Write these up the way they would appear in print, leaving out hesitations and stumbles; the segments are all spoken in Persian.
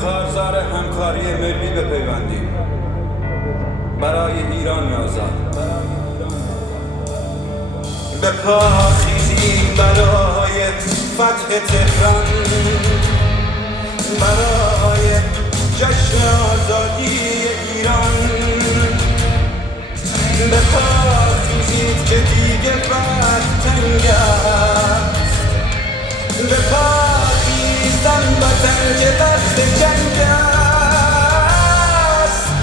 کارزار همکاری ملی بپیوندیم برای ایران آزاد. به پا خیزیم برای فتح تهران، برای جشن آزادی ایران. به پا خیزید که دیگه وقت تنگ است. به پا خیزم وطن که دست جنگ است.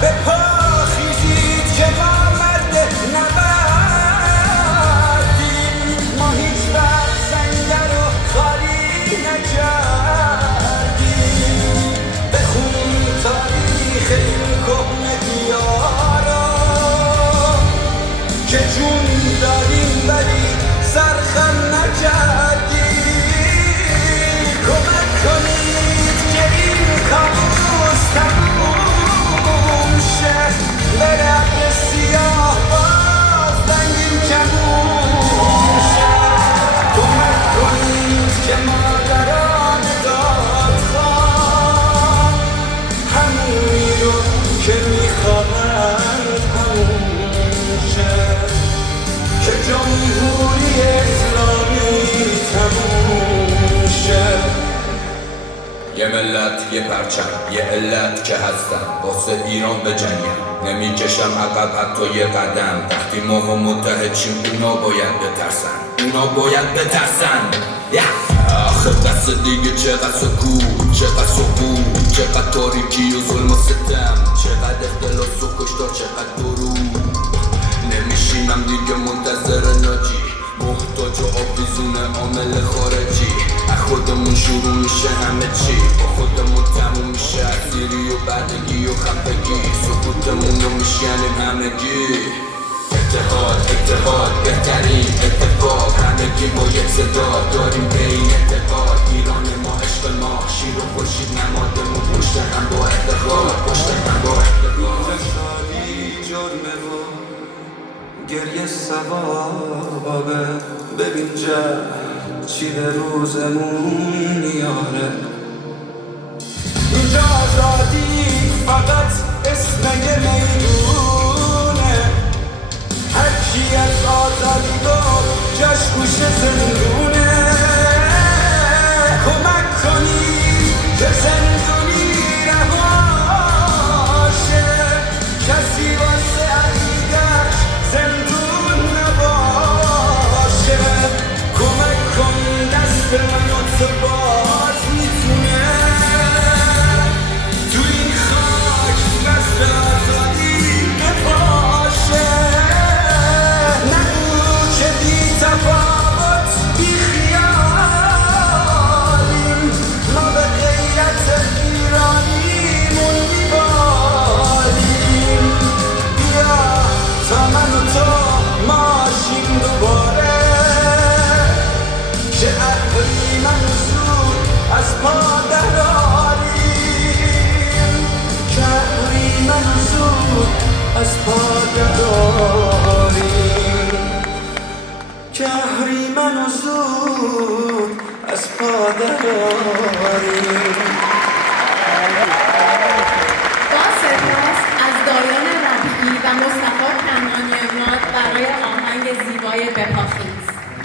به پا خیزید که ما مرد نبردیم، ما هیچ وقت سنگر رو خالی نکردیم. بخون تاریخ این کهنه دیارا که جون داریم ولی سرخم نکردیم. کمک کنید که این کابوس تموم شه، بره ابر سیاه باز رنگین کمون شه. کمک کنید که مادران دادخواه همونی رو که میخواهند همون شه، که جمهوری اسلامی تموم شه. یه ملت، یه پرچم، یه علت که هستم واسه ایران به جنگم. نمیکشم عقب حتی یه قدم. وقتی ما هم متحد شیم اونا باید بترسن، اونا باید بترسن. آخه بس دیگه، چقدر سکوت، چقدر سقوط، چقدر تاریکی و ظلم و ستم، چقدر اختلاس و کشتار، چقدر درود. نمیشینم دیگه منتظر ناجی، محتاج و آویزون عامل خارجی. از خودمون شروع میشه همه چی، با خودمون تموم میشه اسیری و بردگی و خفگی. سکوتمون رو میشنیم همگی. اتحاد، اتحاد، بهترین اتفاق. همگی با یک صدا داریم به این اعتقاد. ایران ما، عشق ما، شیر و خورشید نمادمون. پشت هم با افتخار، پشت هم با افتخار. شادی جرمه و گریه ثوابه. ببین چی به روزمون میاره. اینجا آزادی فقط اسم یه میدونه. هرکی از آزادی گفت جاش گوش زندونه. کمک کنید که زندونی رهاشه، کسی واسه عقیدش زندون نباشه. کمک کن دست منو تو باز میتونه تو این خاک نسل آزادی بپاشه. نگو که بی تفاوت بی خیالیم، ما به غیرت ایرانیمون میبالیم. بیا تا من و تو ماشیم دوباره، که اهریمن زود از پا دراریم. که اهریمن زود از پا دراریم. که اهریمن زود از پا دراریم. با سپاس از دایان ربیعی و مصطفی کنعانی برای آهنگ زیبای بپاخیز.